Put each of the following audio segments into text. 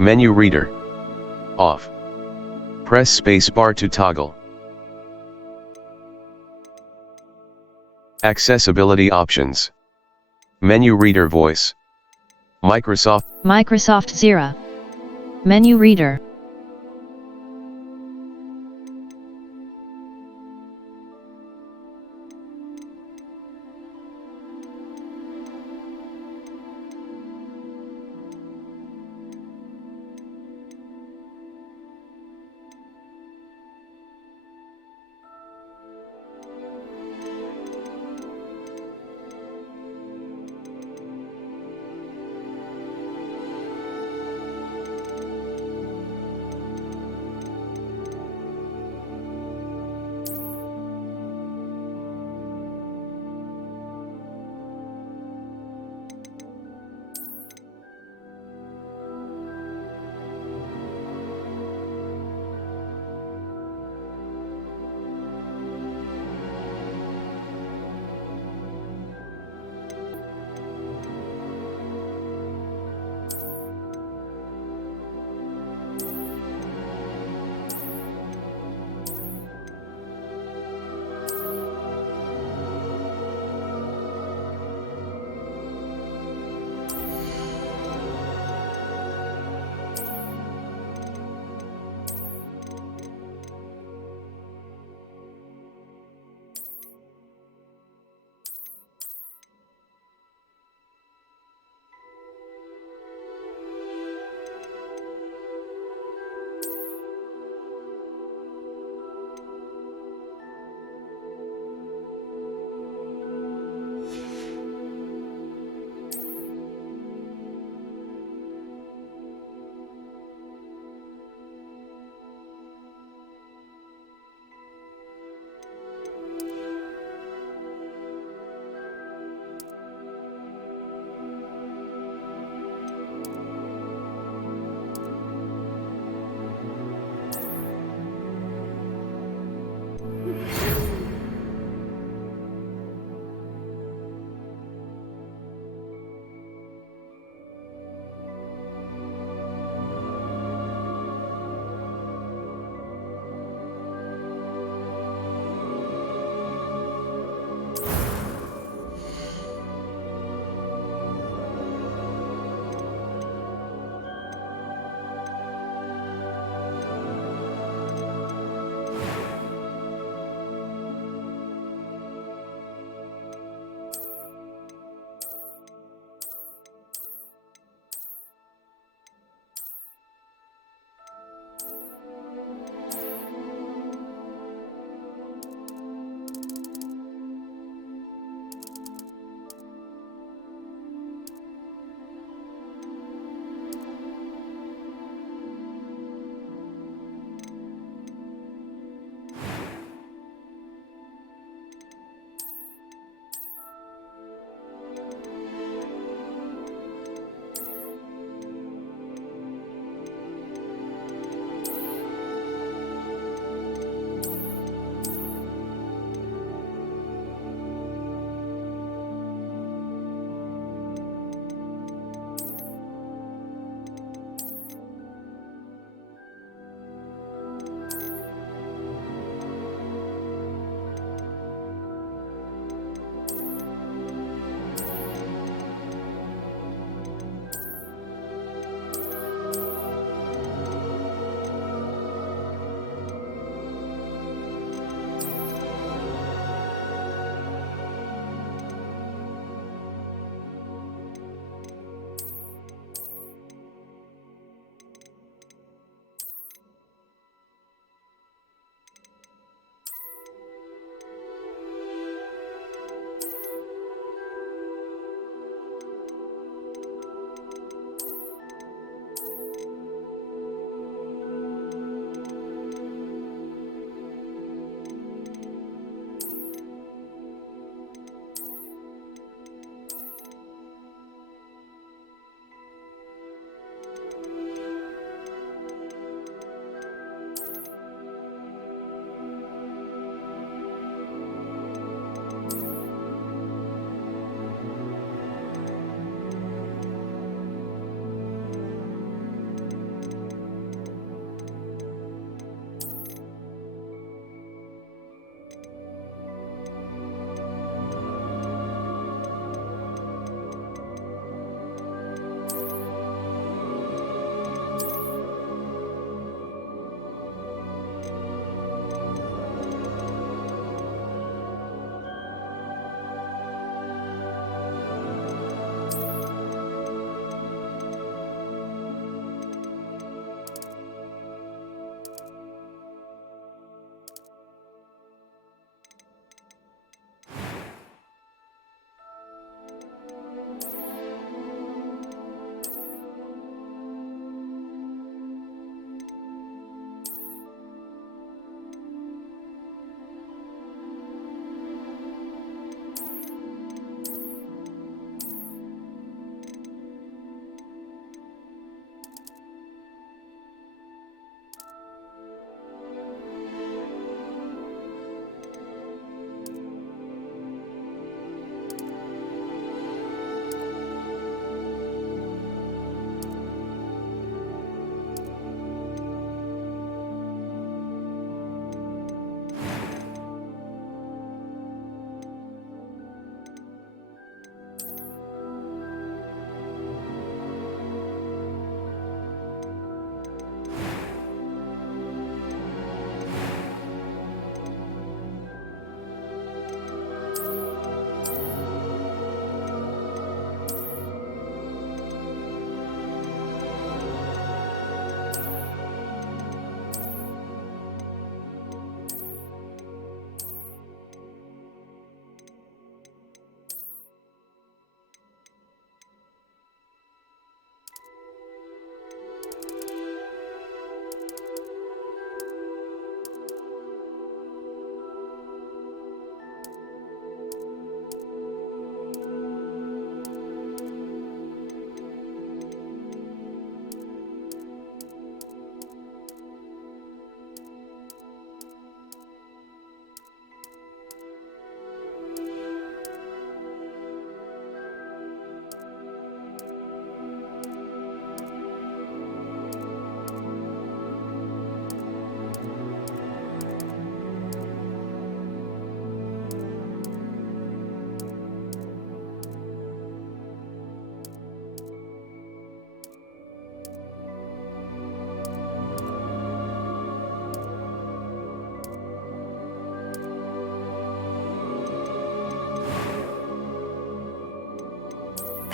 Menu reader. Off. Press spacebar to toggle. Accessibility options. Menu reader voice. Microsoft Zira. Menu reader.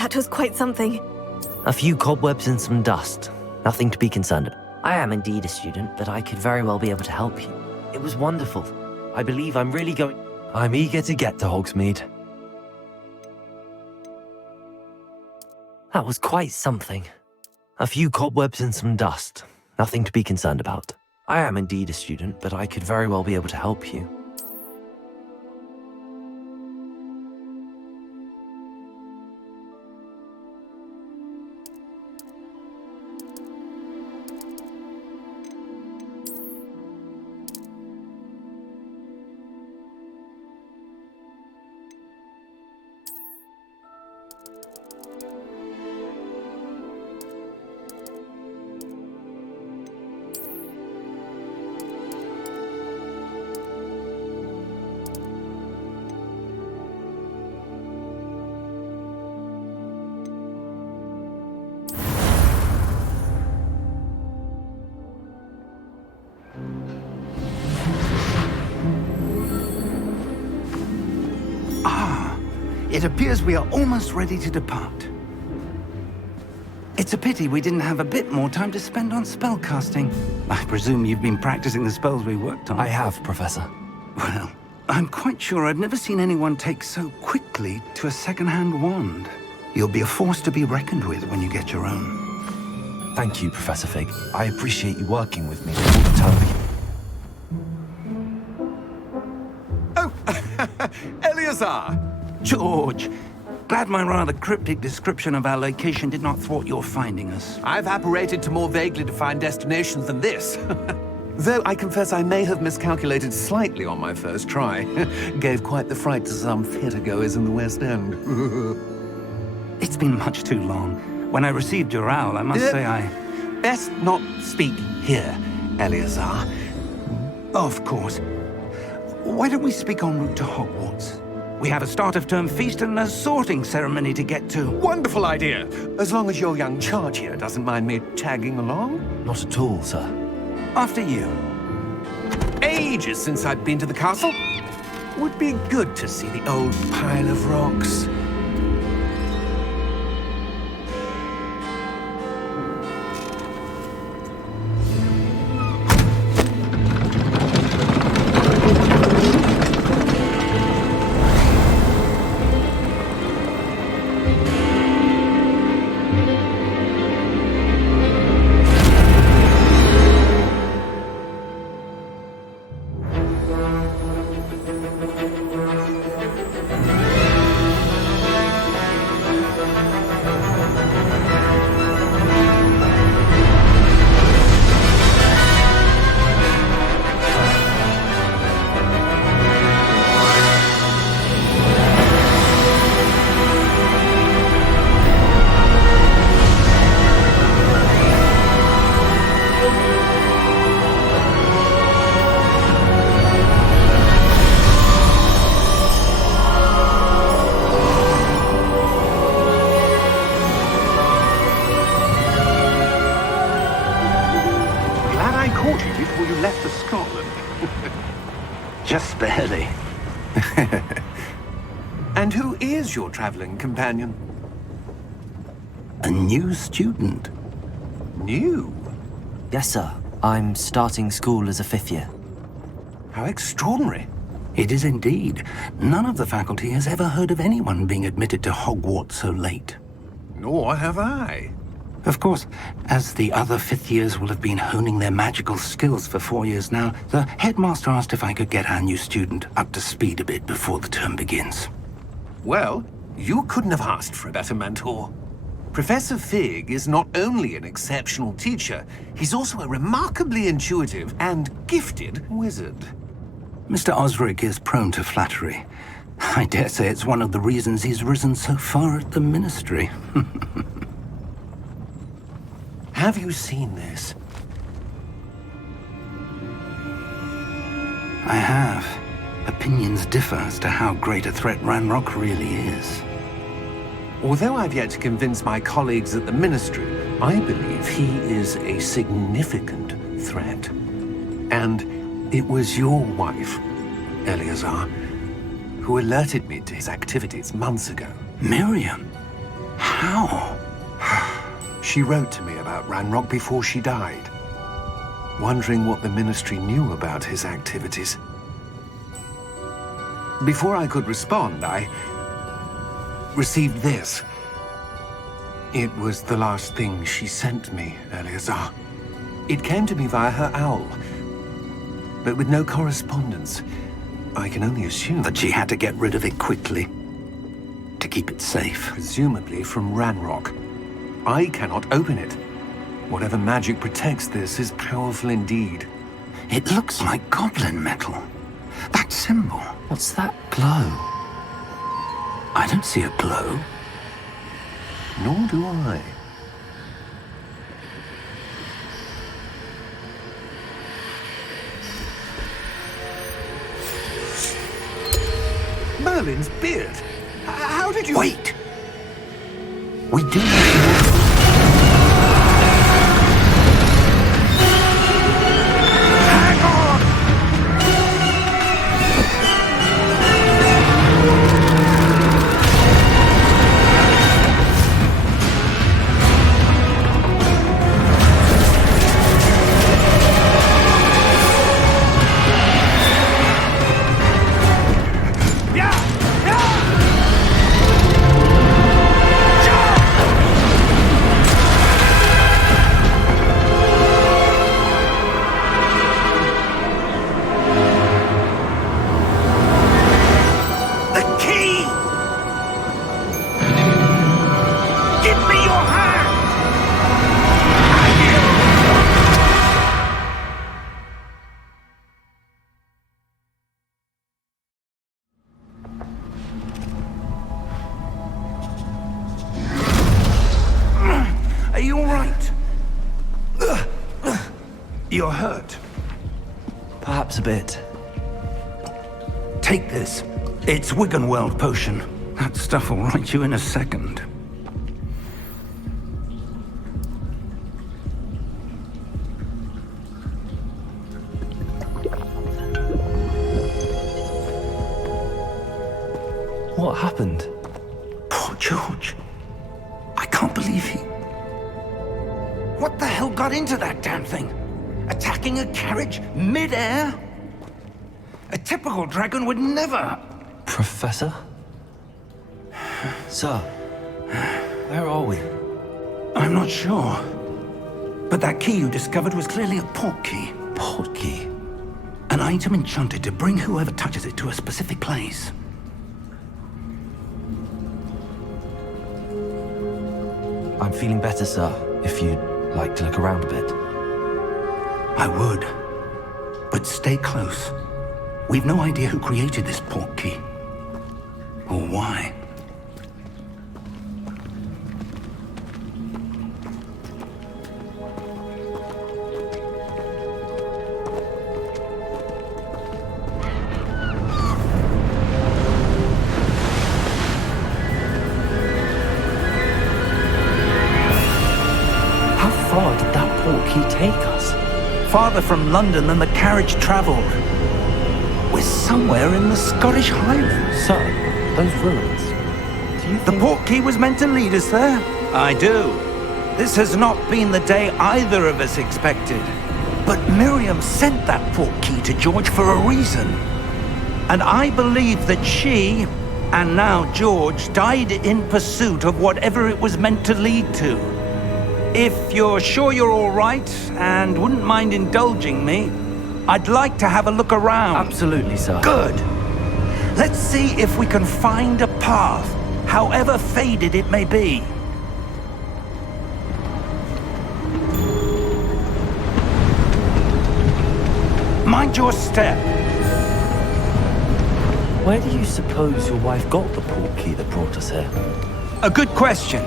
That was quite something. A few cobwebs and some dust. Nothing to be concerned about. I am indeed a student, but I could very well be able to help you. It was wonderful. I believe I'm really going... I'm eager to get to Hogsmeade. That was quite something. A few cobwebs and some dust. Nothing to be concerned about. I am indeed a student, but I could very well be able to help you. It appears we are almost ready to depart. It's a pity we didn't have a bit more time to spend on spellcasting. I presume you've been practicing the spells we worked on. I have, Professor. Well, I'm quite sure I've never seen anyone take so quickly to a second-hand wand. You'll be a force to be reckoned with when you get your own. Thank you, Professor Fig. I appreciate you working with me all the time. Oh, Eleazar! George, glad my rather cryptic description of our location did not thwart your finding us. I've apparated to more vaguely defined destinations than this. Though I confess I may have miscalculated slightly on my first try. Gave quite the fright to some theatre-goers in the West End. It's been much too long. When I received your owl, I must say I... Best not speak here, Eleazar. Of course. Why don't we speak en route to Hogwarts? We have a start-of-term feast and a sorting ceremony to get to. Wonderful idea! As long as your young charge here doesn't mind me tagging along. Not at all, sir. After you. Ages since I'd been to the castle. Would be good to see the old pile of rocks. Just barely. And who is your traveling companion? A new student. New? Yes, sir. I'm starting school as a 5th year. How extraordinary. It is indeed. None of the faculty has ever heard of anyone being admitted to Hogwarts so late. Nor have I. Of course, as the other 5th years will have been honing their magical skills for 4 years now, the headmaster asked if I could get our new student up to speed a bit before the term begins. Well, you couldn't have asked for a better mentor. Professor Fig is not only an exceptional teacher, he's also a remarkably intuitive and gifted wizard. Mr. Osric is prone to flattery. I dare say it's one of the reasons he's risen so far at the Ministry. Have you seen this? I have. Opinions differ as to how great a threat Ranrock really is. Although I've yet to convince my colleagues at the Ministry, I believe he is a significant threat. And it was your wife, Eleazar, who alerted me to his activities months ago. Miriam? How? She wrote to me about Ranrock before she died, wondering what the Ministry knew about his activities. Before I could respond, I received this. It was the last thing she sent me, Eleazar. It came to me via her owl, but with no correspondence. I can only assume That she had to get rid of it quickly to keep it safe. presumably from Ranrock. I cannot open it. Whatever magic protects this is powerful indeed. It looks like goblin metal. That symbol. What's that glow? I don't see a glow. Nor do I. Merlin's beard. How did you... Wait! We do have to... Hang on! The key! Give me your hand! Are you all right? You're hurt. Perhaps a bit. Take this. It's Wiggenweld potion. That stuff will right you in a second. What happened? Poor George. I can't believe he... What the hell got into that damn thing? Attacking a carriage mid-air? A typical dragon would never... Professor? Sir, where are we? I'm not sure. But that key you discovered was clearly a port key. Port key? An item enchanted to bring whoever touches it to a specific place. I'm feeling better, sir, if you'd like to look around a bit. I would. But stay close. We've no idea who created this port key. Or why. How far did that port key take us? Farther from London than the carriage traveled. We're somewhere in the Scottish Highlands. Sir, those ruins. Do you The think... port key was meant to lead us there? I do. This has not been the day either of us expected. But Miriam sent that port key to George for a reason. And I believe that she, and now George, died in pursuit of whatever it was meant to lead to. If you're sure you're all right, and wouldn't mind indulging me, I'd like to have a look around. Absolutely, sir. Good. Let's see if we can find a path, however faded it may be. Mind your step. Where do you suppose your wife got the port key that brought us here? A good question.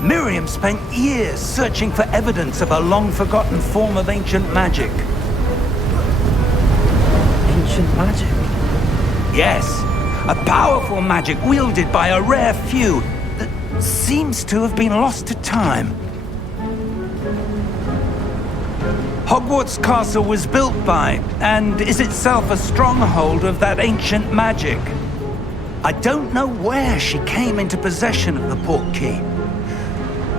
Miriam spent years searching for evidence of a long-forgotten form of ancient magic. Ancient magic? Yes, a powerful magic wielded by a rare few that seems to have been lost to time. Hogwarts Castle was built by, and is itself a stronghold of that ancient magic. I don't know where she came into possession of the portkey,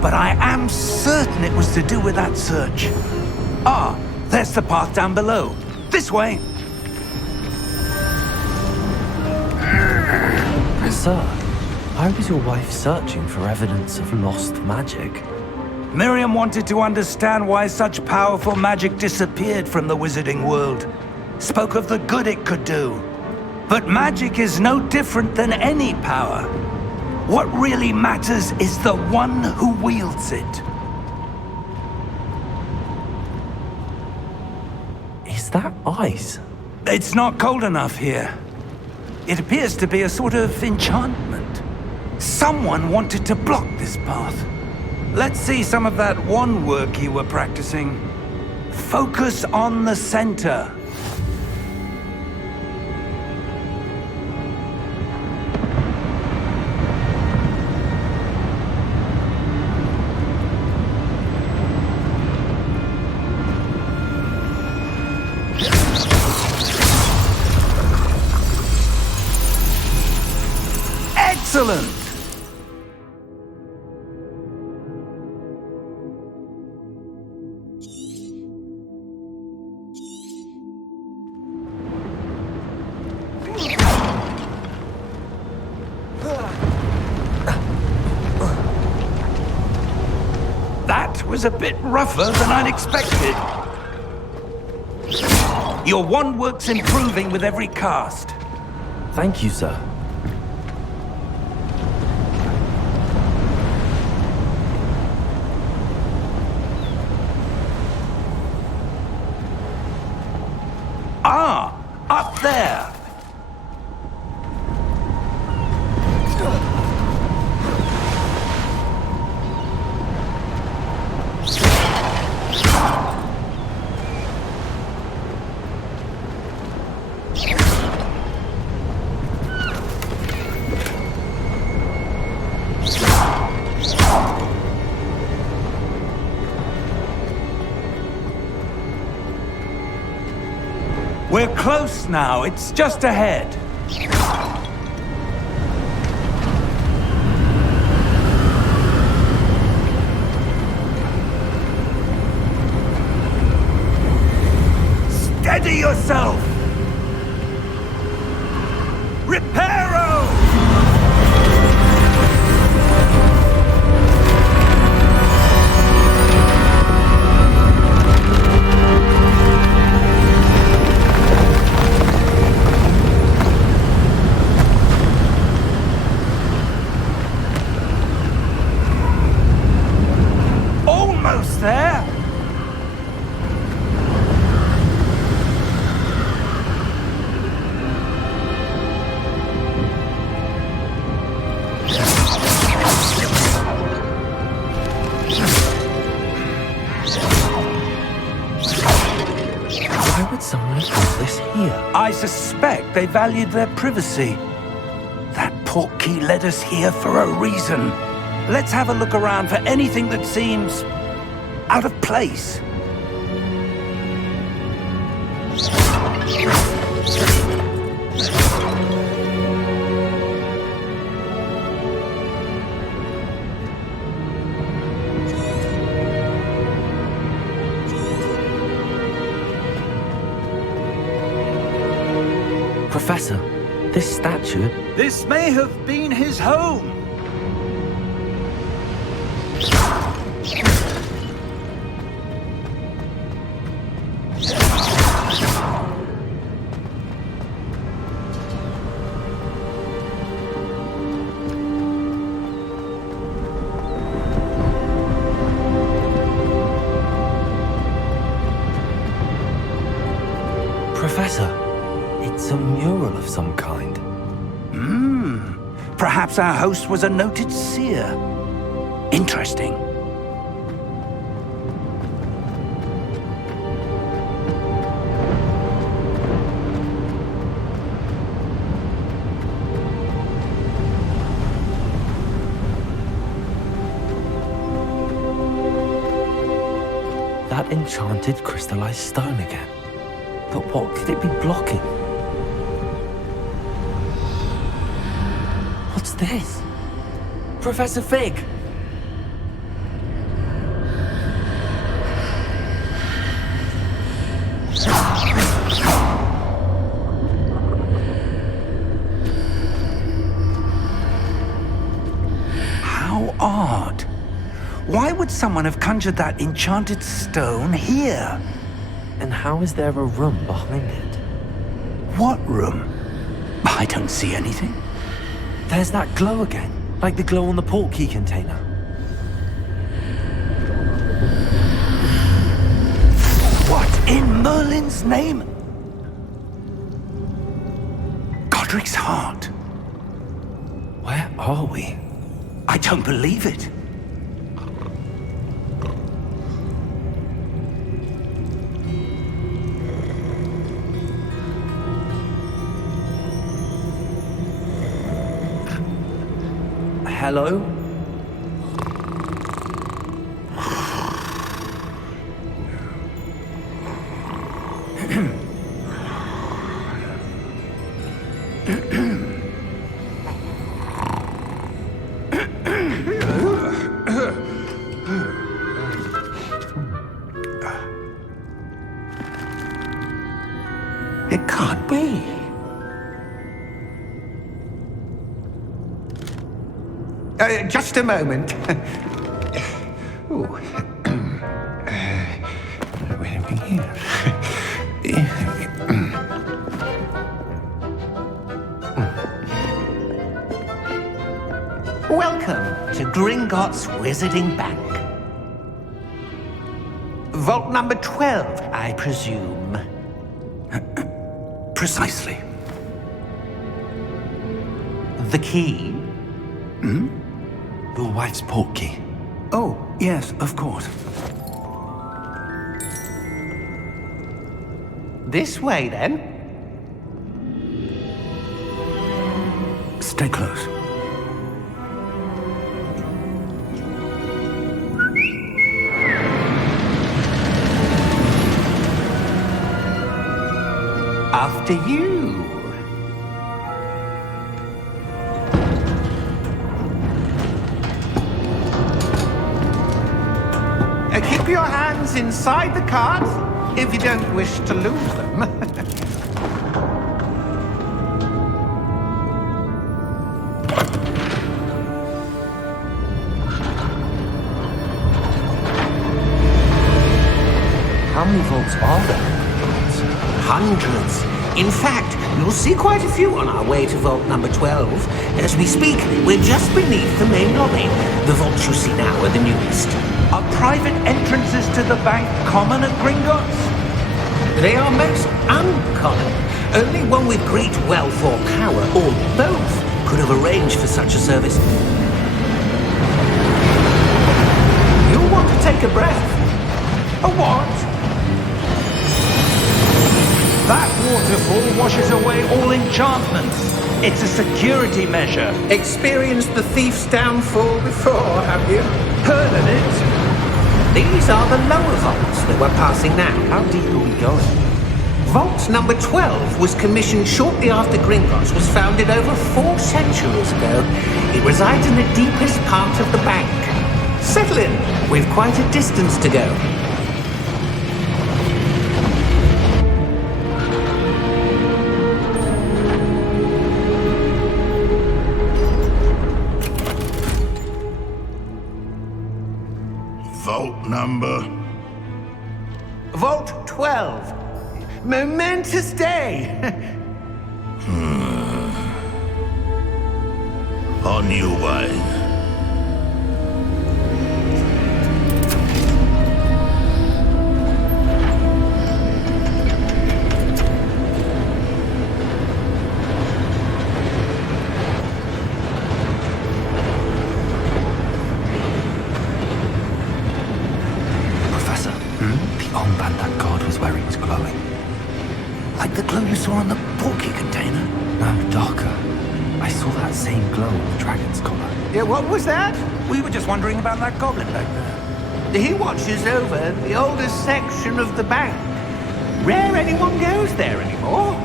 but I am certain it was to do with that search. Ah, there's the path down below. This way. Sir, why was your wife searching for evidence of lost magic? Miriam wanted to understand why such powerful magic disappeared from the wizarding world. Spoke of the good it could do. But magic is no different than any power. What really matters is the one who wields it. Is that ice? It's not cold enough here. It appears to be a sort of enchantment. Someone wanted to block this path. Let's see some of that wand work you were practicing. Focus on the center. Excellent! That was a bit rougher than I'd expected. Your wand work's improving with every cast. Thank you, sir. Ah, up there. We're close now. It's just ahead. Steady yourself! Reparo! Almost there! Why would someone have put this here? I suspect they valued their privacy. That portkey led us here for a reason. Let's have a look around for anything that seems out of place. Professor, this statue... This may have been his home. Professor, it's a mural of some kind. Perhaps our host was a noted seer. Interesting. That enchanted crystallized stone again. But what could it be blocking? What's this? Professor Fig! How odd. Why would someone have conjured that enchanted stone here? And how is there a room behind it? What room? I don't see anything. There's that glow again, like the glow on the portkey container. What in Merlin's name? Godric's heart. Where are we? I don't believe it. Hello? It can't be. Just a moment. Ooh. Where are we here? Welcome to Gringotts Wizarding Bank. Vault number 12, I presume. Precisely. The key? Your wife's portkey. Oh, yes, of course. This way, then. Stay close. After you. Keep your hands inside the cart if you don't wish to lose them. How many vaults are there? Hundreds. In fact, you'll see quite a few on our way to vault number 12. As we speak, we're just beneath the main lobby. The vaults you see now are the newest. Are private entrances to the bank common at Gringotts? They are most uncommon. Only one with great wealth or power, or both, could have arranged for such a service. You'll want to take a breath. A what? That waterfall washes away all enchantments. It's a security measure. Experienced the thief's downfall before, have you? Heard of it? These are the lower vaults that we're passing now. How deep are we going? Vault number 12 was commissioned shortly after Gringotts was founded over 4 centuries ago. It resides in the deepest part of the bank. Settle in. We've quite a distance to go. Vault number? Vault 12. Momentous day. On your way. Professor, the armband that guard was wearing is glowing. Like the glow you saw on the portkey container? No, darker. I saw that same glow on the dragon's collar. Yeah, what was that? We were just wondering about that goblin back there. He watches over the oldest section of the bank. Rare anyone goes there anymore.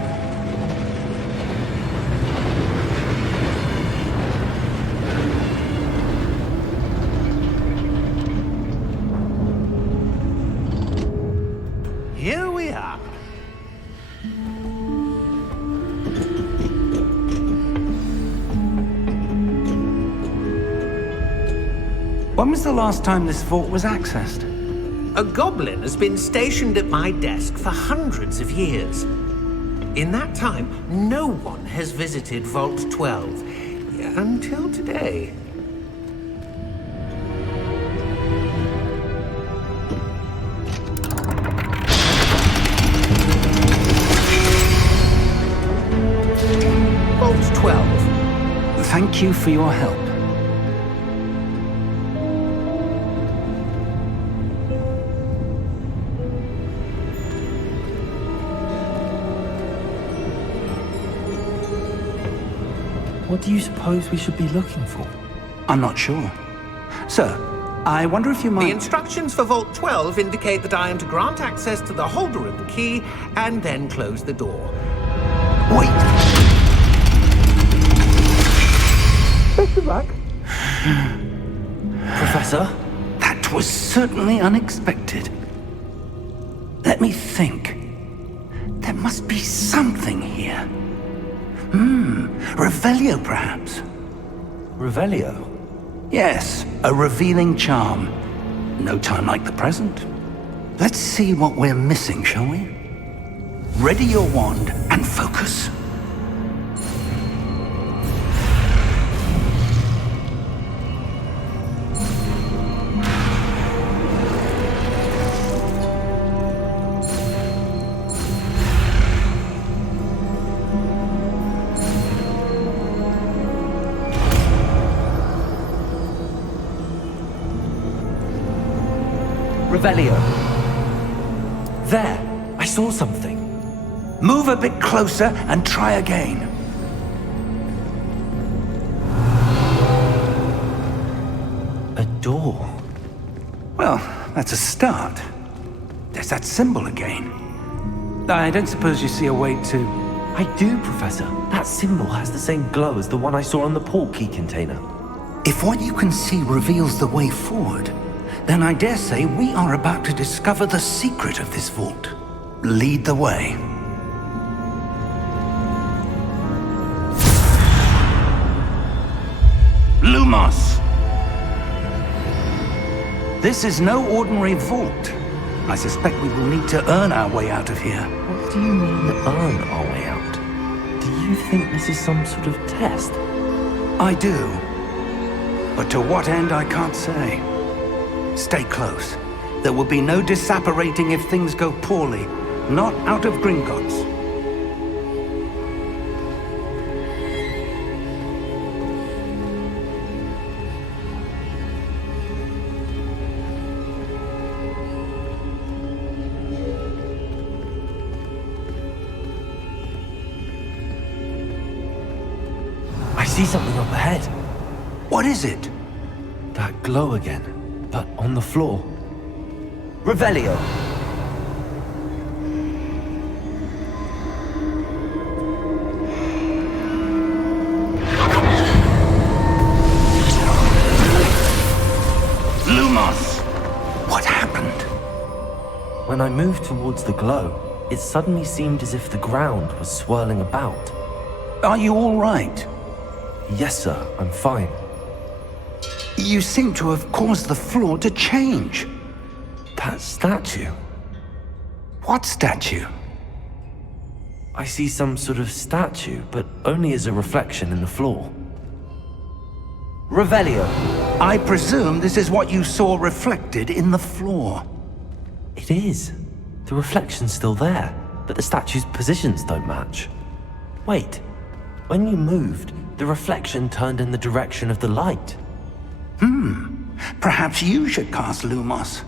When was the last time this vault was accessed? A goblin has been stationed at my desk for hundreds of years. In that time, no one has visited Vault 12. Until today. Vault 12. Thank you for your help. What do you suppose we should be looking for? I'm not sure. Sir, I wonder if you might... The instructions for Vault 12 indicate that I am to grant access to the holder of the key and then close the door. Wait! Professor? That was certainly unexpected. Let me think. There must be something here. Revelio, perhaps? Revelio? Yes, a revealing charm. No time like the present. Let's see what we're missing, shall we? Ready your wand and focus. Revelio. There! I saw something. Move a bit closer and try again. A door. Well, that's a start. There's that symbol again. I don't suppose you see a way to... I do, Professor. That symbol has the same glow as the one I saw on the port key container. If what you can see reveals the way forward, then I dare say we are about to discover the secret of this vault. Lead the way. Lumos! This is no ordinary vault. I suspect we will need to earn our way out of here. What do you mean, earn our way out? Do you think this is some sort of test? I do. But to what end, I can't say. Stay close. There will be no disapparating if things go poorly. Not out of Gringotts. I see something up ahead. What is it? That glow again, but on the floor. Revelio! Lumos! What happened? When I moved towards the glow, it suddenly seemed as if the ground was swirling about. Are you all right? Yes, sir, I'm fine. You seem to have caused the floor to change. That statue? What statue? I see some sort of statue, but only as a reflection in the floor. Revelio! I presume this is what you saw reflected in the floor. It is. The reflection's still there, but the statue's positions don't match. Wait, when you moved, the reflection turned in the direction of the light. Perhaps you should cast Lumos.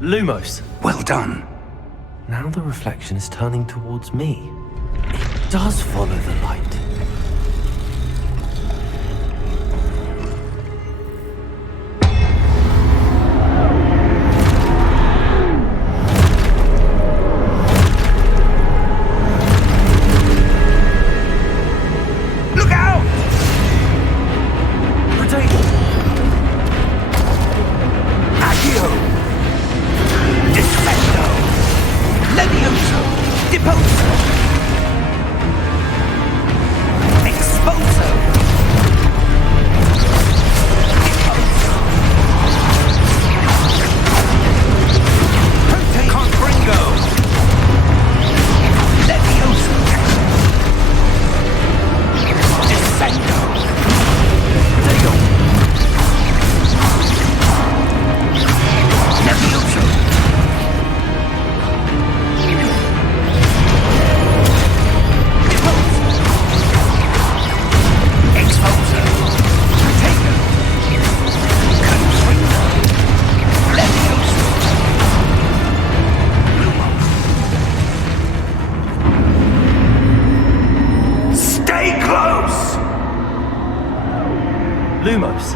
Lumos! Well done. Now the reflection is turning towards me. It does follow the light. Lumos!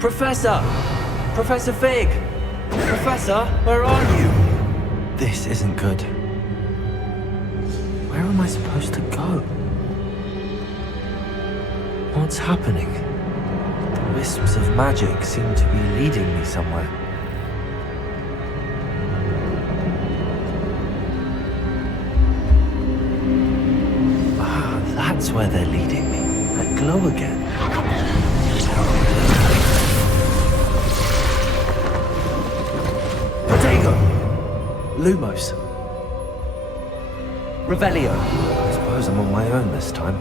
Professor! Professor Fig! Professor, where are you? This isn't good. Where am I supposed to go? What's happening? The wisps of magic seem to be leading me somewhere. Ah, that's where they're leading me. That glow again. Protego! Lumos. Revelio. I suppose I'm on my own this time.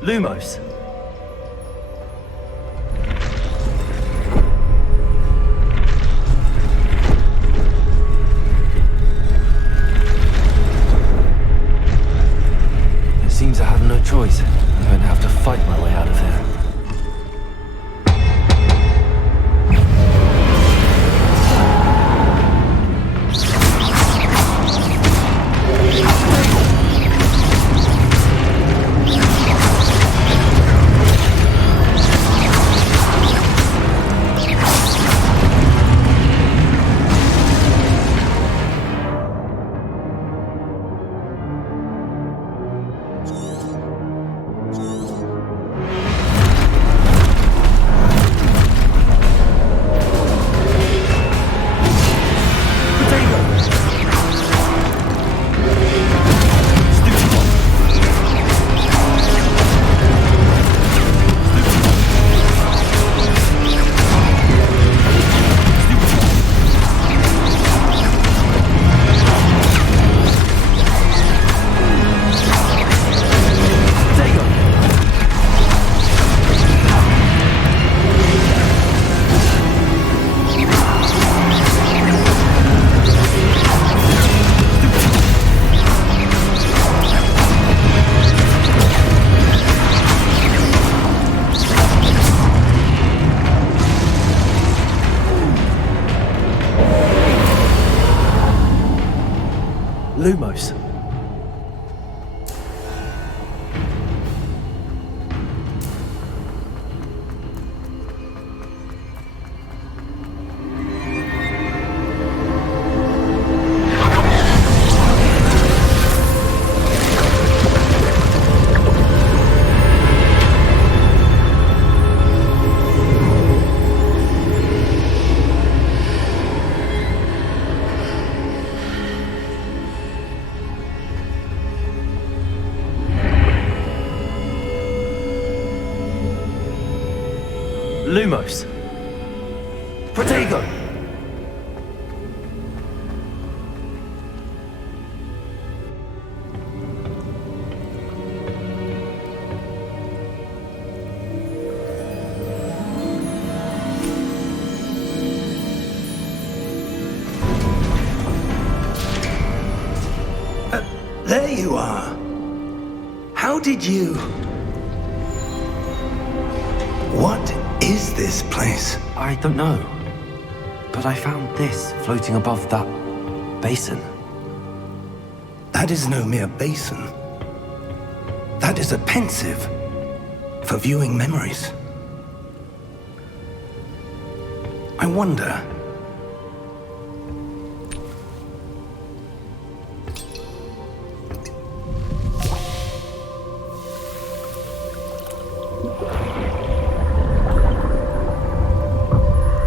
Lumos. It seems I have no choice. I'm going to have to fight my way out of here. Lumos. Lumos. Protego! There you are. How did you... What is this place? I don't know. But I found this floating above that basin. That is no mere basin. That is a pensive for viewing memories. I wonder...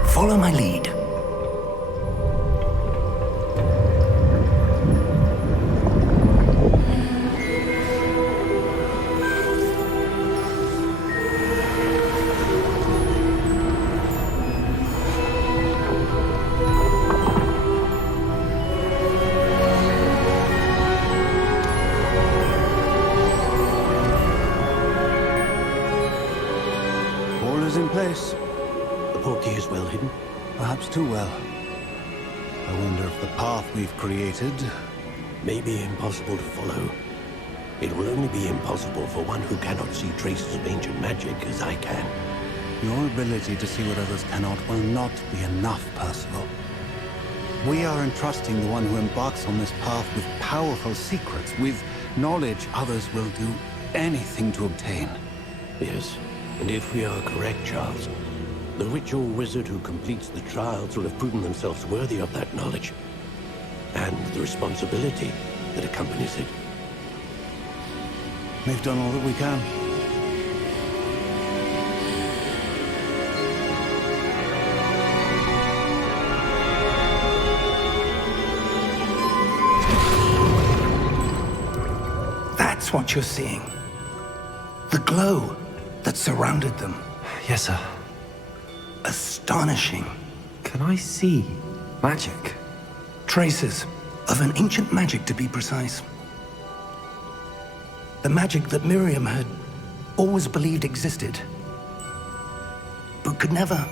Follow my lead. All is in place. The portkey is well hidden, perhaps too well. I wonder if the path we've created may be impossible to follow. It will only be impossible for one who cannot see traces of ancient magic as I can. Your ability to see what others cannot will not be enough, Percival. We are entrusting the one who embarks on this path with powerful secrets, with knowledge others will do anything to obtain. Yes, and if we are correct, Charles, the ritual wizard who completes the trials will have proven themselves worthy of that knowledge, and the responsibility that accompanies it. We've done all that we can. That's what you're seeing. The glow that surrounded them. Yes, sir. Astonishing. Can I see magic? Traces of an ancient magic, to be precise. The magic that Miriam had always believed existed, but could never.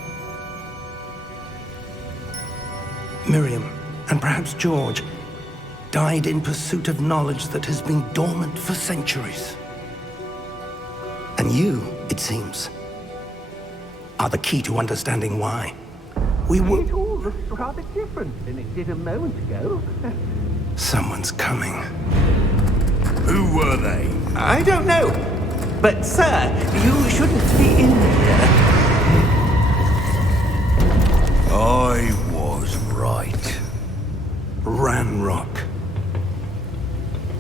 Miriam, and perhaps George, died in pursuit of knowledge that has been dormant for centuries. And you, it seems, are the key to understanding why. It all looks rather different than it did a moment ago. Someone's coming. Who were they? I don't know. But, sir, you shouldn't be in here. I was right. Ranrock.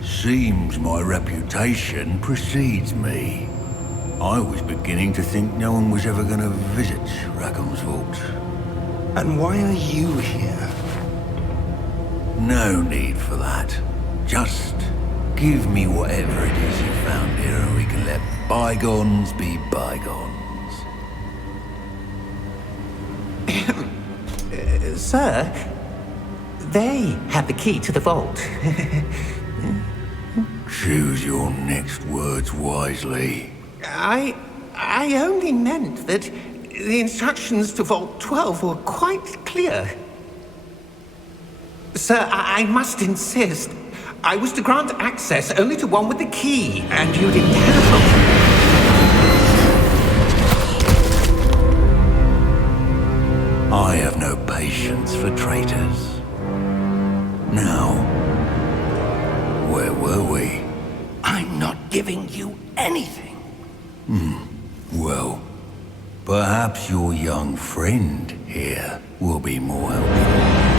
Seems my reputation precedes me. I was beginning to think no one was ever going to visit Rackham's vault. And why are you here? No need for that. Just give me whatever it is you found here and we can let bygones be bygones. Sir, they have the key to the vault. Choose your next words wisely. I only meant that the instructions to Vault 12 were quite clear. Sir, I must insist. I was to grant access only to one with the key, and you didn't have. I have no patience for traitors. Now, where were we? I'm not giving you anything. Well, perhaps your young friend here will be more helpful.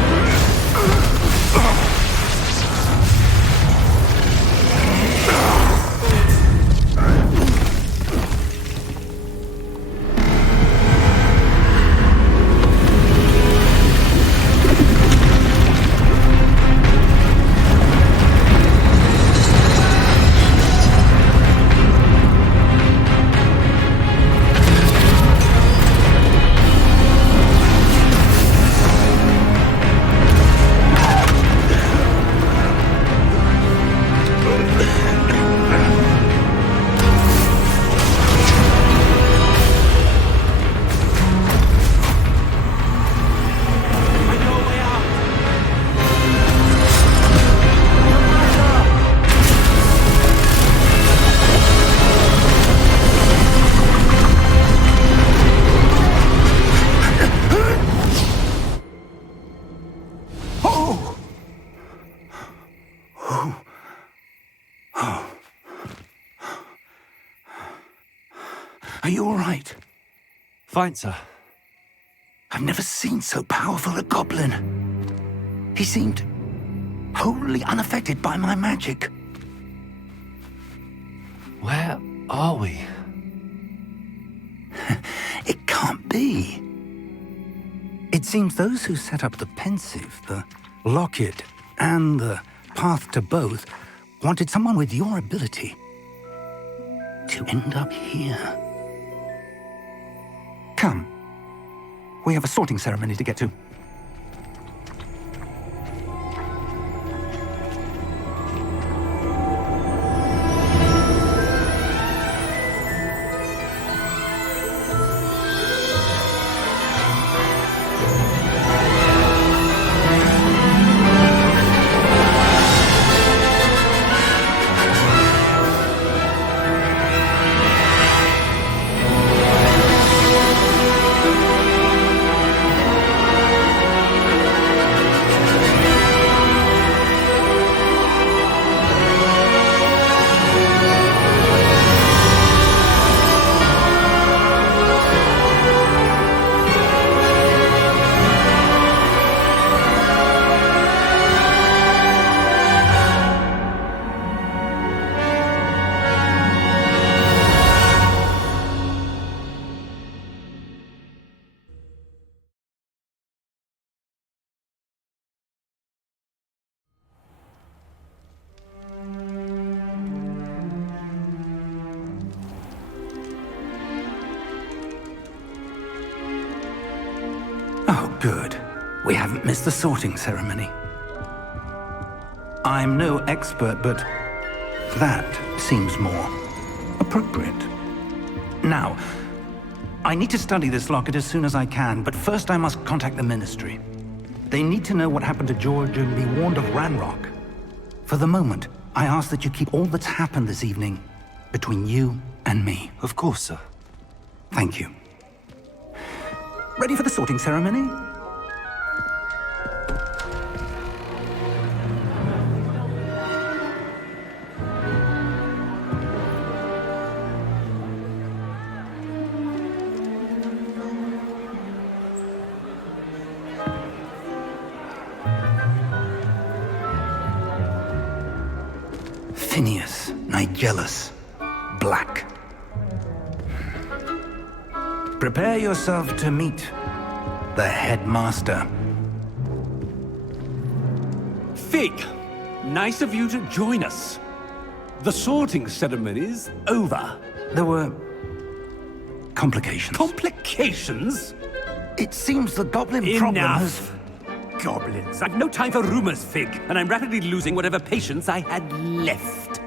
Are you all right? Fine, sir. I've never seen so powerful a goblin. He seemed wholly unaffected by my magic. Where are we? It can't be. It seems those who set up the pensive, the locket, and the path to both wanted someone with your ability to end up here. Come. We have a sorting ceremony to get to. Good. We haven't missed the sorting ceremony. I'm no expert, but that seems more appropriate. Now, I need to study this locket as soon as I can, but first I must contact the Ministry. They need to know what happened to George and be warned of Ranrock. For the moment, I ask that you keep all that's happened this evening between you and me. Of course, sir. Thank you. Ready for the sorting ceremony? Phineas, Nigellus, Black. Prepare yourself to meet the headmaster. Fig, nice of you to join us. The sorting ceremony's over. There were complications. Complications? It seems the goblin problem has... Enough! Goblins. I've no time for rumors, Fig, and I'm rapidly losing whatever patience I had left.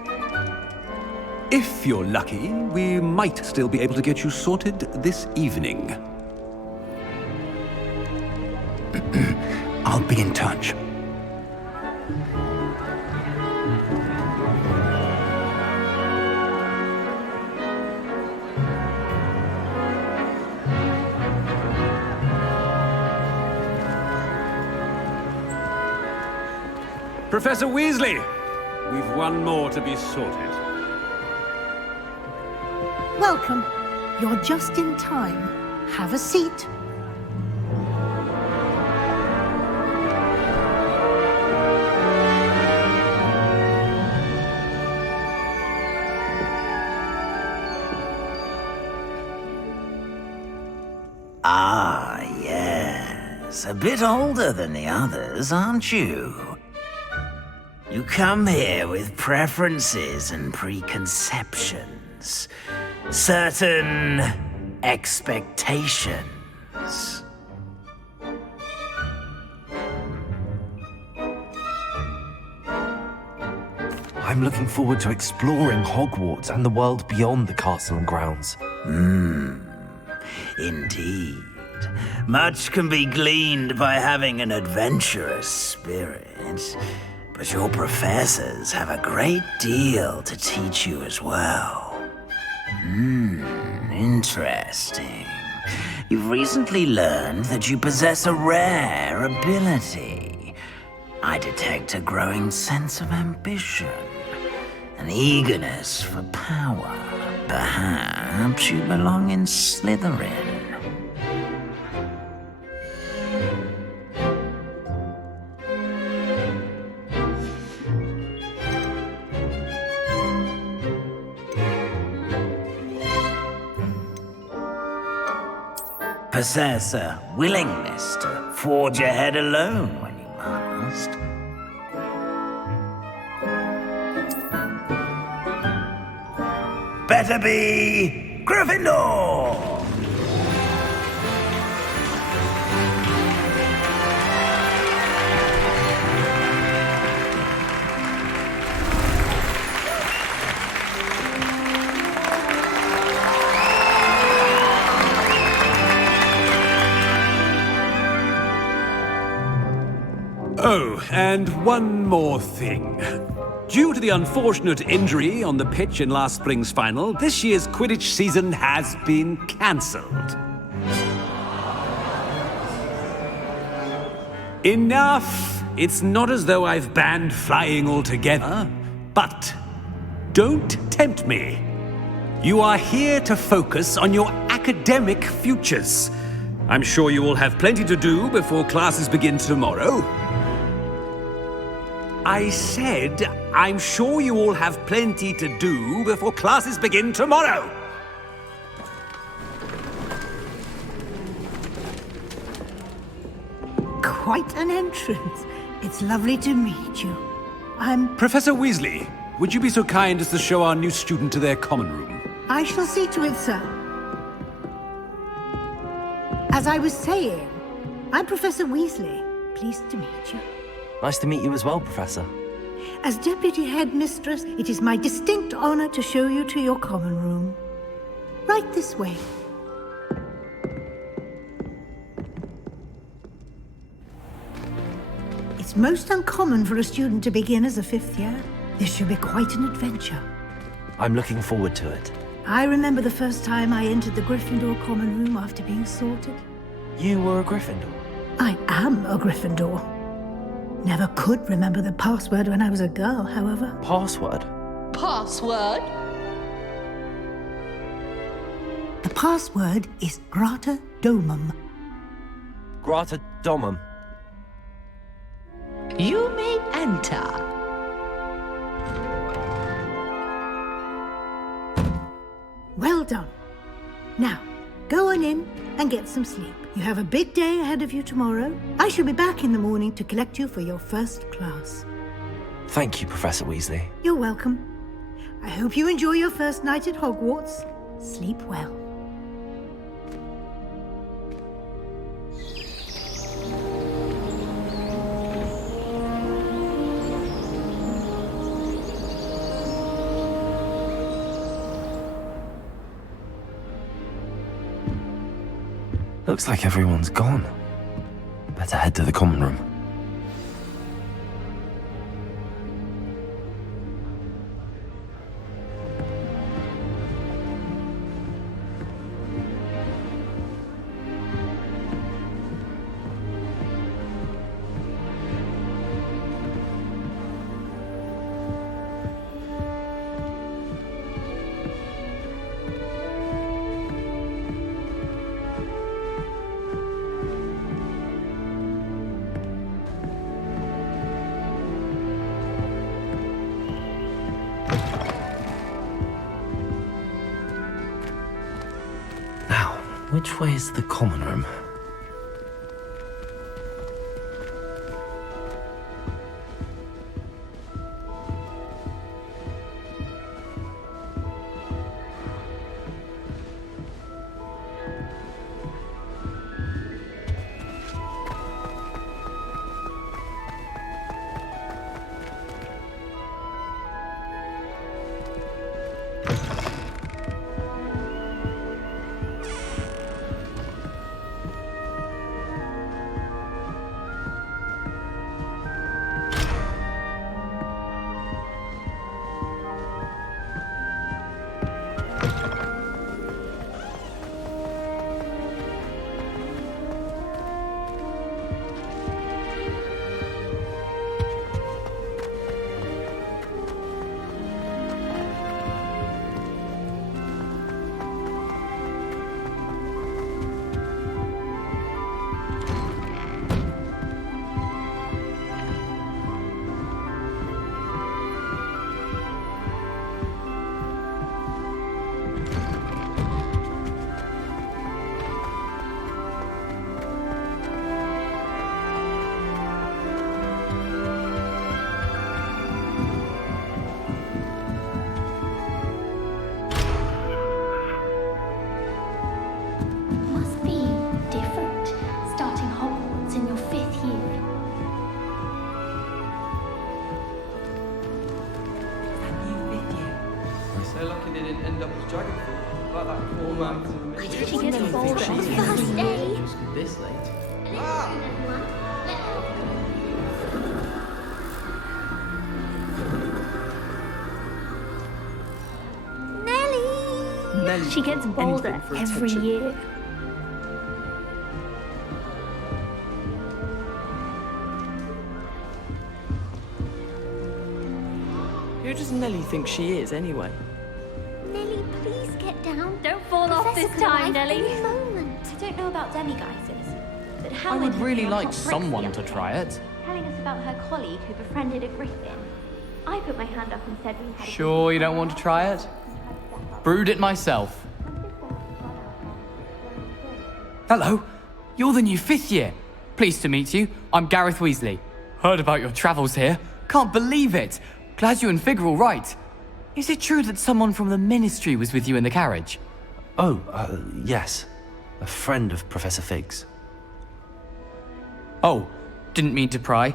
If you're lucky, we might still be able to get you sorted this evening. I'll be in touch. Professor Weasley, we've one more to be sorted. Welcome. You're just in time. Have a seat. Ah, yes. A bit older than the others, aren't you? You come here with preferences and preconceptions. Certain expectations. I'm looking forward to exploring Hogwarts and the world beyond the castle and grounds. Indeed. Much can be gleaned by having an adventurous spirit. But your professors have a great deal to teach you as well. Interesting. You've recently learned that you possess a rare ability. I detect a growing sense of ambition, an eagerness for power. Perhaps you belong in Slytherin. Possess a willingness to forge ahead alone when you must. Better be Gryffindor! Oh, and one more thing. Due to the unfortunate injury on the pitch in last spring's final, this year's Quidditch season has been cancelled. Enough! It's not as though I've banned flying altogether, but don't tempt me. You are here to focus on your academic futures. I'm sure you will have plenty to do before classes begin tomorrow. I said, I'm sure you all have plenty to do before classes begin tomorrow. Quite an entrance. It's lovely to meet you. I'm... Professor Weasley, would you be so kind as to show our new student to their common room? I shall see to it, sir. As I was saying, I'm Professor Weasley. Pleased to meet you. Nice to meet you as well, Professor. As Deputy Headmistress, it is my distinct honor to show you to your common room. Right this way. It's most uncommon for a student to begin as a 5th year. This should be quite an adventure. I'm looking forward to it. I remember the first time I entered the Gryffindor common room after being sorted. You were a Gryffindor? I am a Gryffindor. Never could remember the password when I was a girl, however. Password? Password? The password is Grata Domum. Grata Domum. You may enter. Well done. Now, go on in and get some sleep. You have a big day ahead of you tomorrow. I shall be back in the morning to collect you for your first class. Thank you, Professor Weasley. You're welcome. I hope you enjoy your first night at Hogwarts. Sleep well. Looks like everyone's gone. Better head to the common room. Which way is the common room? She gets bolder every year. Who does Nellie think she is, anyway? Nellie, please get down. Don't fall off this time, Nellie. Moment. I don't know about demiguises, but I Howard would has really been on like hot bricks someone the to other try day, it. telling us about her colleague who befriended a Griffin. I put my hand up and said we had. Sure you don't want to try it? Brewed it myself. Hello, you're the new 5th year. Pleased to meet you. I'm Gareth Weasley. Heard about your travels here. Can't believe it. Glad you and Fig are all right. Is it true that someone from the Ministry was with you in the carriage? Oh, yes. A friend of Professor Fig's. Oh, didn't mean to pry.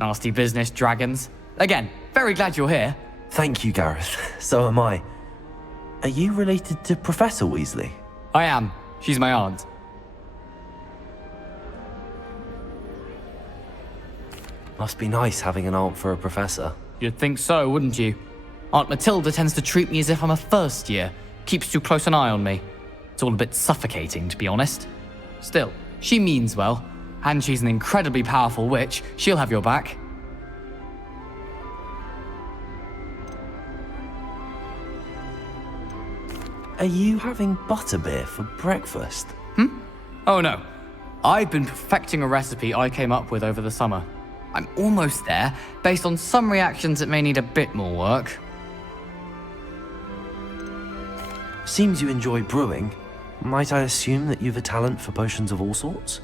Nasty business, dragons. Again, very glad you're here. Thank you, Gareth. So am I. Are you related to Professor Weasley? I am. She's my aunt. Must be nice having an aunt for a professor. You'd think so, wouldn't you? Aunt Matilda tends to treat me as if I'm a first year. Keeps too close an eye on me. It's all a bit suffocating, to be honest. Still, she means well. And she's an incredibly powerful witch. She'll have your back. Are you having butterbeer for breakfast? Oh no. I've been perfecting a recipe I came up with over the summer. I'm almost there. Based on some reactions, it may need a bit more work. Seems you enjoy brewing. Might I assume that you've a talent for potions of all sorts?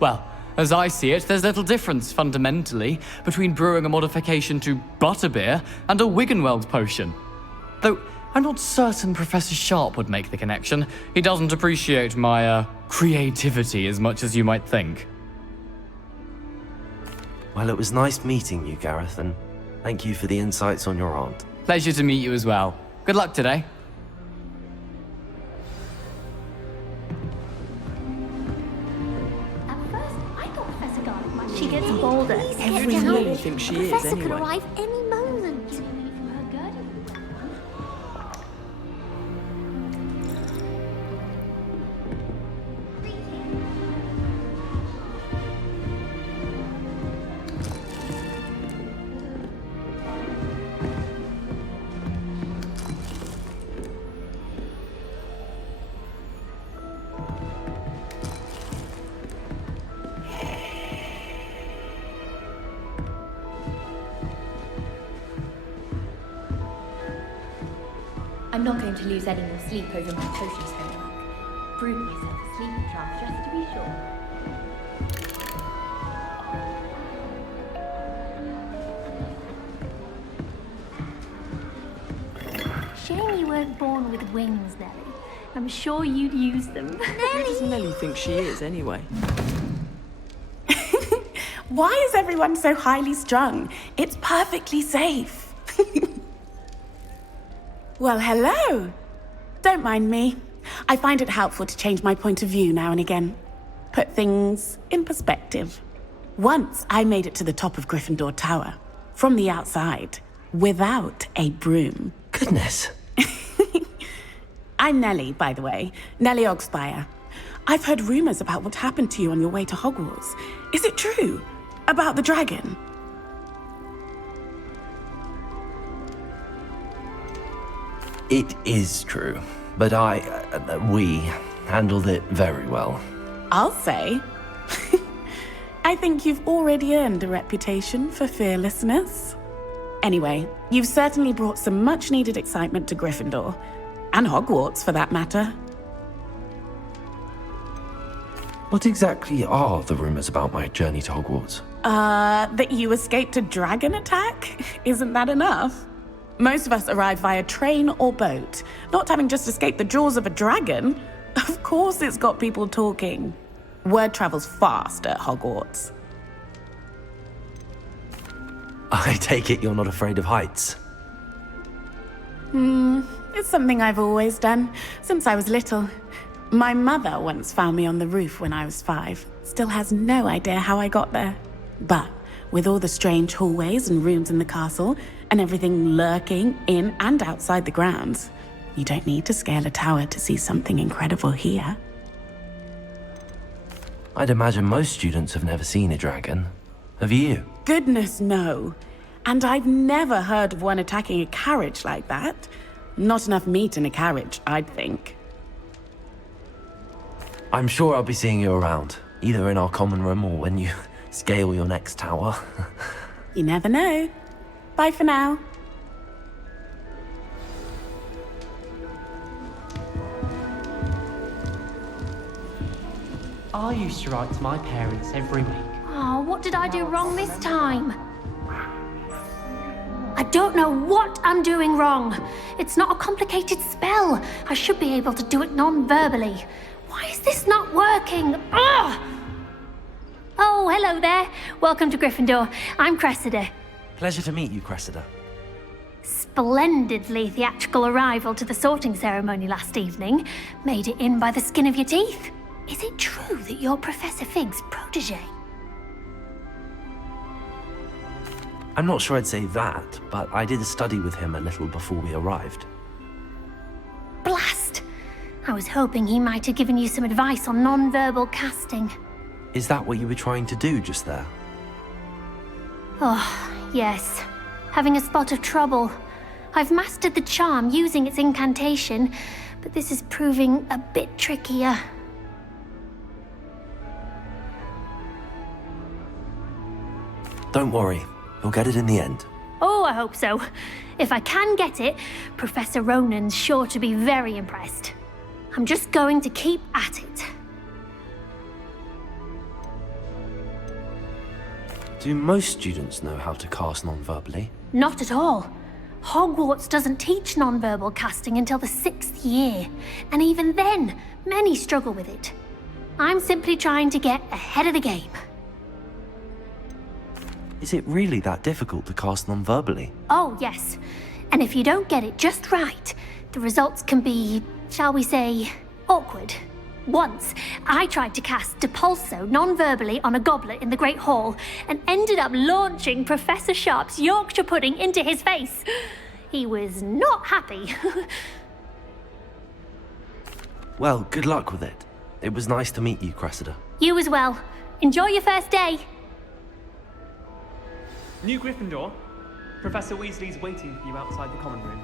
Well, as I see it, there's little difference, fundamentally, between brewing a modification to butterbeer and a Wiggenweld potion. Though, I'm not certain Professor Sharp would make the connection. He doesn't appreciate my, creativity as much as you might think. Well, it was nice meeting you, Gareth, and thank you for the insights on your aunt. Pleasure to meet you as well. Good luck today. At first, I thought Professor Garlic might. She gets bolder Every every year day. thinks she The is, Professor anyway. could arrive any moment. I'm not going to lose any more sleep over my potions homework. Brewed myself a sleeping draught just to be sure. Shame you weren't born with wings, Nellie. I'm sure you'd use them. Who does Nellie think she is, anyway? Why is everyone so highly strung? It's perfectly safe. Well, hello. Don't mind me. I find it helpful to change my point of view now and again. Put things in perspective. Once I made it to the top of Gryffindor Tower, from the outside, without a broom. Goodness. I'm Nellie, by the way. Nellie Ogspire. I've heard rumors about what happened to you on your way to Hogwarts. Is it true? About the dragon? It is true, but we handled it very well. I'll say. I think you've already earned a reputation for fearlessness. Anyway, you've certainly brought some much-needed excitement to Gryffindor. And Hogwarts, for that matter. What exactly are the rumors about my journey to Hogwarts? That you escaped a dragon attack? Isn't that enough? Most of us arrive via train or boat. Not having just escaped the jaws of a dragon. Of course it's got people talking. Word travels fast at Hogwarts. I take it you're not afraid of heights. It's something I've always done, since I was little. My mother once found me on the roof when I was 5. Still has no idea how I got there. But with all the strange hallways and rooms in the castle, and everything lurking in and outside the grounds, you don't need to scale a tower to see something incredible here. I'd imagine most students have never seen a dragon. Have you? Goodness, no. And I've never heard of one attacking a carriage like that. Not enough meat in a carriage, I'd think. I'm sure I'll be seeing you around, either in our common room or when you scale your next tower. You never know. Bye for now. I used to write to my parents every week. Oh, what did I do wrong this time? I don't know what I'm doing wrong. It's not a complicated spell. I should be able to do it non-verbally. Why is this not working? Ugh! Oh, hello there. Welcome to Gryffindor. I'm Cressida. Pleasure to meet you, Cressida. Splendidly theatrical arrival to the sorting ceremony last evening. Made it in by the skin of your teeth. Is it true that you're Professor Fig's protege? I'm not sure I'd say that, but I did study with him a little before we arrived. Blast! I was hoping he might have given you some advice on non-verbal casting. Is that what you were trying to do just there? Oh, yes. Having a spot of trouble. I've mastered the charm using its incantation, but this is proving a bit trickier. Don't worry, you'll get it in the end. Oh, I hope so. If I can get it, Professor Ronan's sure to be very impressed. I'm just going to keep at it. Do most students know how to cast non-verbally? Not at all. Hogwarts doesn't teach non-verbal casting until the 6th year, and even then, many struggle with it. I'm simply trying to get ahead of the game. Is it really that difficult to cast non-verbally? Oh, yes. And if you don't get it just right, the results can be, shall we say, awkward. Once, I tried to cast Depulso non-verbally on a goblet in the Great Hall and ended up launching Professor Sharp's Yorkshire pudding into his face. He was not happy. Well, good luck with it. It was nice to meet you, Cressida. You as well. Enjoy your first day. New Gryffindor, Professor Weasley's waiting for you outside the common room.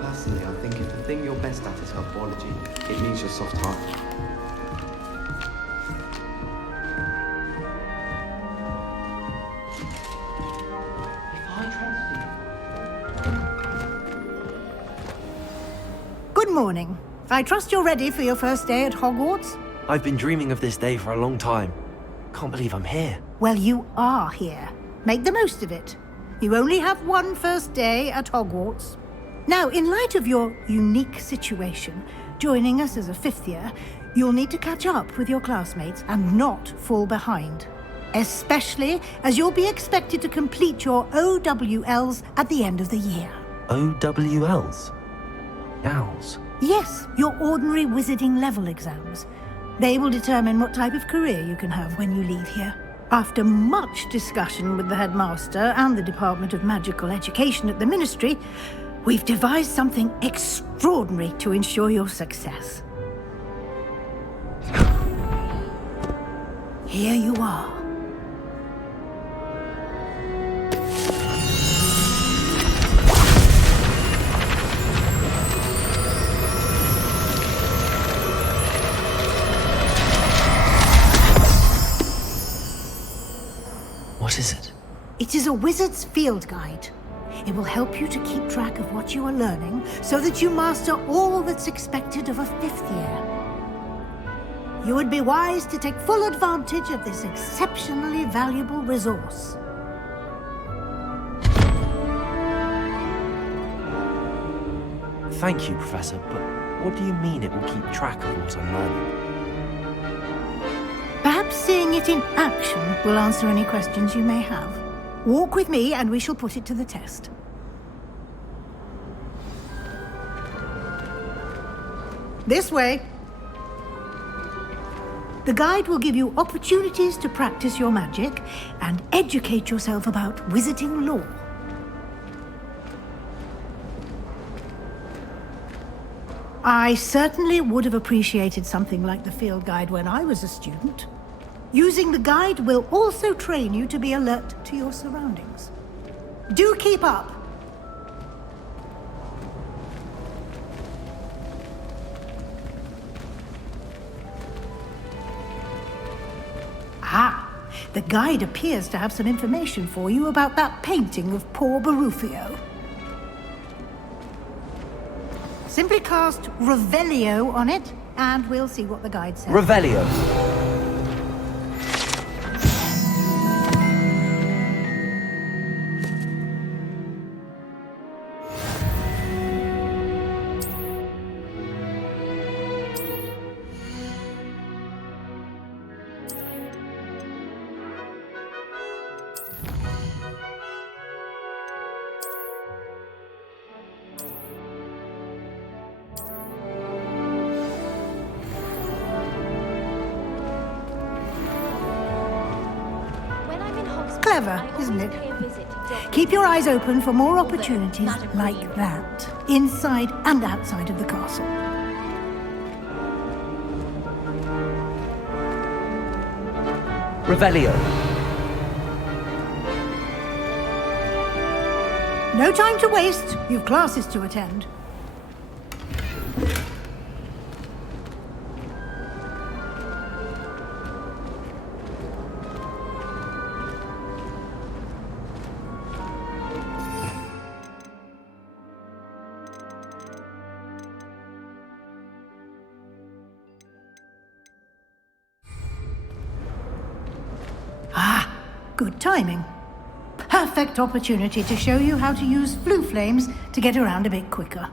Personally, I think if the thing you're best at is herbology, it needs your soft heart. Good morning. I trust you're ready for your first day at Hogwarts? I've been dreaming of this day for a long time. Can't believe I'm here. Well, you are here. Make the most of it. You only have one first day at Hogwarts. Now, in light of your unique situation, joining us as a 5th year, you'll need to catch up with your classmates and not fall behind. Especially as you'll be expected to complete your OWLs at the end of the year. OWLs? Owls? Yes, your ordinary wizarding level exams. They will determine what type of career you can have when you leave here. After much discussion with the headmaster and the Department of Magical Education at the Ministry, we've devised something extraordinary to ensure your success. Here you are. What is it? It is a wizard's field guide. It will help you to keep track of what you are learning so that you master all that's expected of a 5th year. You would be wise to take full advantage of this exceptionally valuable resource. Thank you, Professor, but what do you mean it will keep track of what I'm learning? Perhaps seeing it in action will answer any questions you may have. Walk with me and we shall put it to the test. This way. The guide will give you opportunities to practice your magic and educate yourself about wizarding lore. I certainly would have appreciated something like the field guide when I was a student. Using the guide will also train you to be alert to your surroundings. Do keep up! Ah, the guide appears to have some information for you about that painting of poor Barufio. Simply cast Revelio on it, and we'll see what the guide says. Revelio. clever, isn't it? Keep your eyes open for more opportunities like that, inside and outside of the castle. Revelio. No time to waste. You've classes to attend. Good timing. Perfect opportunity to show you how to use flue flames to get around a bit quicker.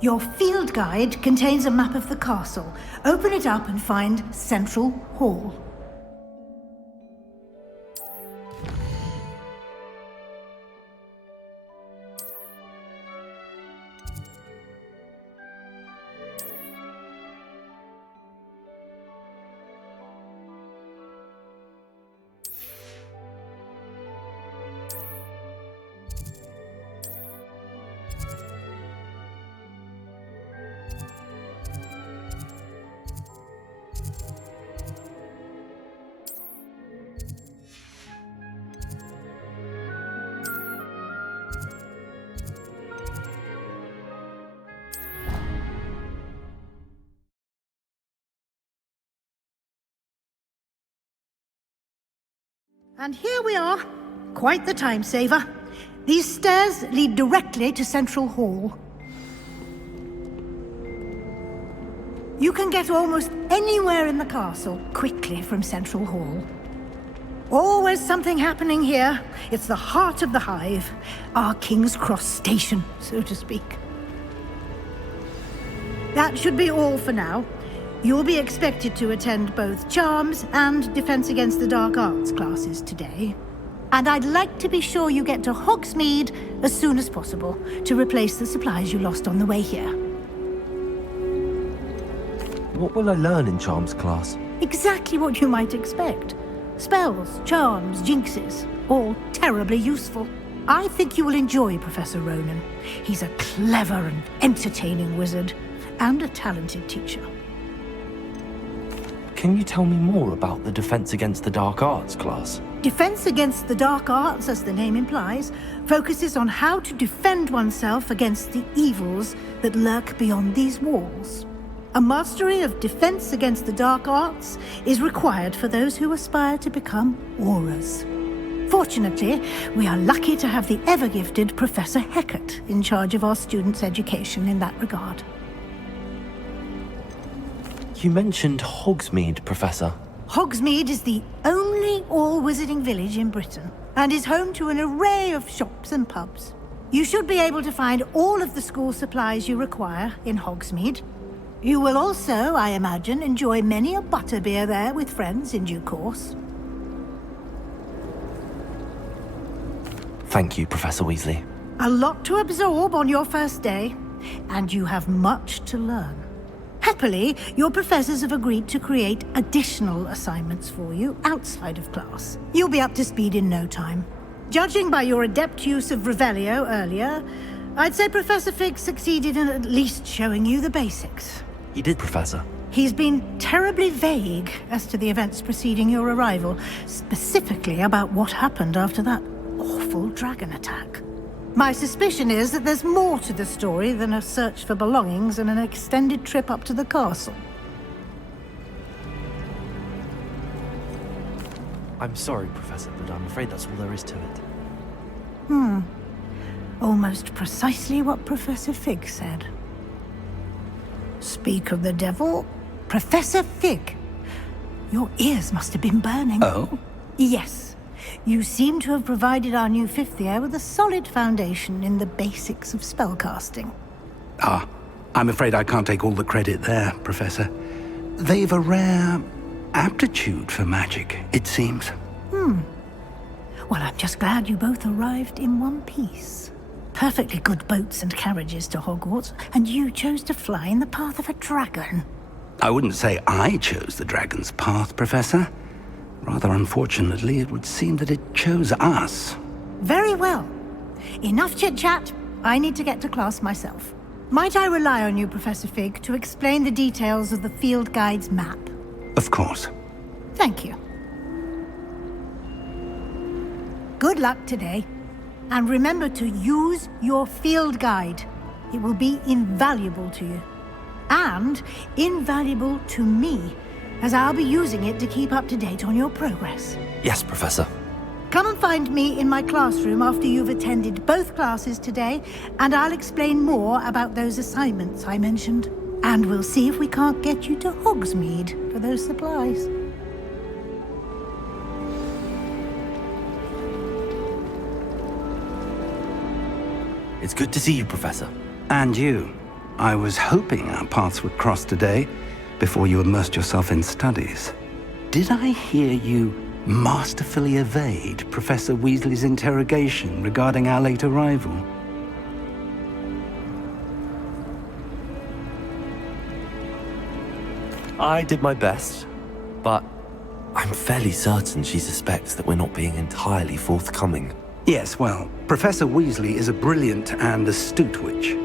Your field guide contains a map of the castle. Open it up and find Central Hall. And here we are. Quite the time saver. These stairs lead directly to Central Hall. You can get almost anywhere in the castle quickly from Central Hall. Always something happening here. It's the heart of the hive. Our King's Cross station, so to speak. That should be all for now. You'll be expected to attend both Charms and Defense Against the Dark Arts classes today. And I'd like to be sure you get to Hogsmeade as soon as possible to replace the supplies you lost on the way here. What will I learn in Charms class? Exactly what you might expect. Spells, charms, jinxes, all terribly useful. I think you will enjoy Professor Ronan. He's a clever and entertaining wizard, and a talented teacher. Can you tell me more about the Defense Against the Dark Arts class? Defense Against the Dark Arts, as the name implies, focuses on how to defend oneself against the evils that lurk beyond these walls. A mastery of Defense Against the Dark Arts is required for those who aspire to become Aurors. Fortunately, we are lucky to have the ever-gifted Professor Hecat in charge of our students' education in that regard. You mentioned Hogsmeade, Professor. Hogsmeade is the only all-wizarding village in Britain, and is home to an array of shops and pubs. You should be able to find all of the school supplies you require in Hogsmeade. You will also, I imagine, enjoy many a butterbeer there with friends in due course. Thank you, Professor Weasley. A lot to absorb on your first day, and you have much to learn. Happily, your professors have agreed to create additional assignments for you outside of class. You'll be up to speed in no time. Judging by your adept use of Revelio earlier, I'd say Professor Fig succeeded in at least showing you the basics. He did, Professor. He's been terribly vague as to the events preceding your arrival, specifically about what happened after that awful dragon attack. My suspicion is that there's more to the story than a search for belongings and an extended trip up to the castle. I'm sorry, Professor, but I'm afraid that's all there is to it. Almost precisely what Professor Fig said. Speak of the devil, Professor Fig. Your ears must have been burning. Oh? Yes. You seem to have provided our new fifth year with a solid foundation in the basics of spellcasting. Ah, I'm afraid I can't take all the credit there, Professor. They've a rare aptitude for magic, it seems. Well, I'm just glad you both arrived in one piece. Perfectly good boats and carriages to Hogwarts, and you chose to fly in the path of a dragon. I wouldn't say I chose the dragon's path, Professor. Rather unfortunately, it would seem that it chose us. Very well. Enough chit-chat. I need to get to class myself. Might I rely on you, Professor Fig, to explain the details of the field guide's map? Of course. Thank you. Good luck today. And remember to use your field guide. It will be invaluable to you. And invaluable to me, as I'll be using it to keep up to date on your progress. Yes, Professor. Come and find me in my classroom after you've attended both classes today, and I'll explain more about those assignments I mentioned. And we'll see if we can't get you to Hogsmeade for those supplies. It's good to see you, Professor. And you. I was hoping our paths would cross today, before you immersed yourself in studies. Did I hear you masterfully evade Professor Weasley's interrogation regarding our late arrival? I did my best, but I'm fairly certain she suspects that we're not being entirely forthcoming. Yes, well, Professor Weasley is a brilliant and astute witch.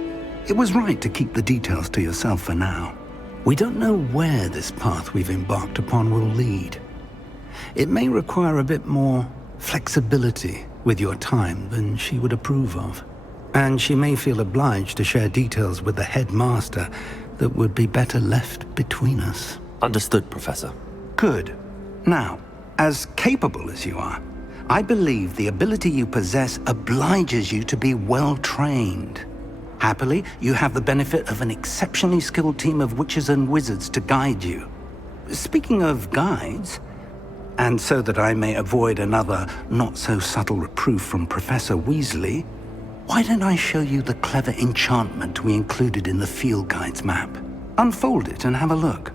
It was right to keep the details to yourself for now. We don't know where this path we've embarked upon will lead. It may require a bit more flexibility with your time than she would approve of. And she may feel obliged to share details with the headmaster that would be better left between us. Understood, Professor. Good. Now, as capable as you are, I believe the ability you possess obliges you to be well-trained. Happily, you have the benefit of an exceptionally skilled team of witches and wizards to guide you. Speaking of guides, and so that I may avoid another not-so-subtle reproof from Professor Weasley, why don't I show you the clever enchantment we included in the field guide's map? Unfold it and have a look.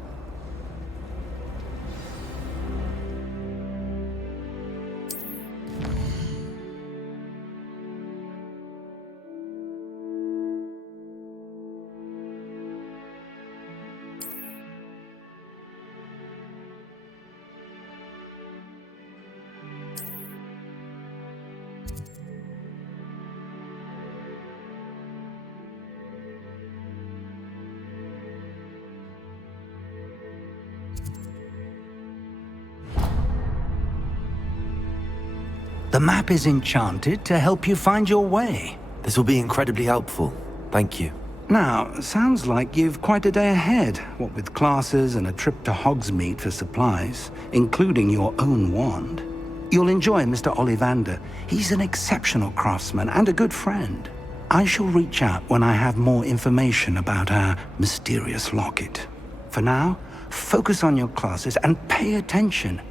The map is enchanted to help you find your way. This will be incredibly helpful. Thank you. Now, sounds like you've quite a day ahead, what with classes and a trip to Hogsmeade for supplies, including your own wand. You'll enjoy Mr. Ollivander. He's an exceptional craftsman and a good friend. I shall reach out when I have more information about our mysterious locket. For now, focus on your classes and pay attention.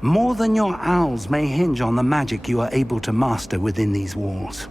More than your owls may hinge on the magic you are able to master within these walls.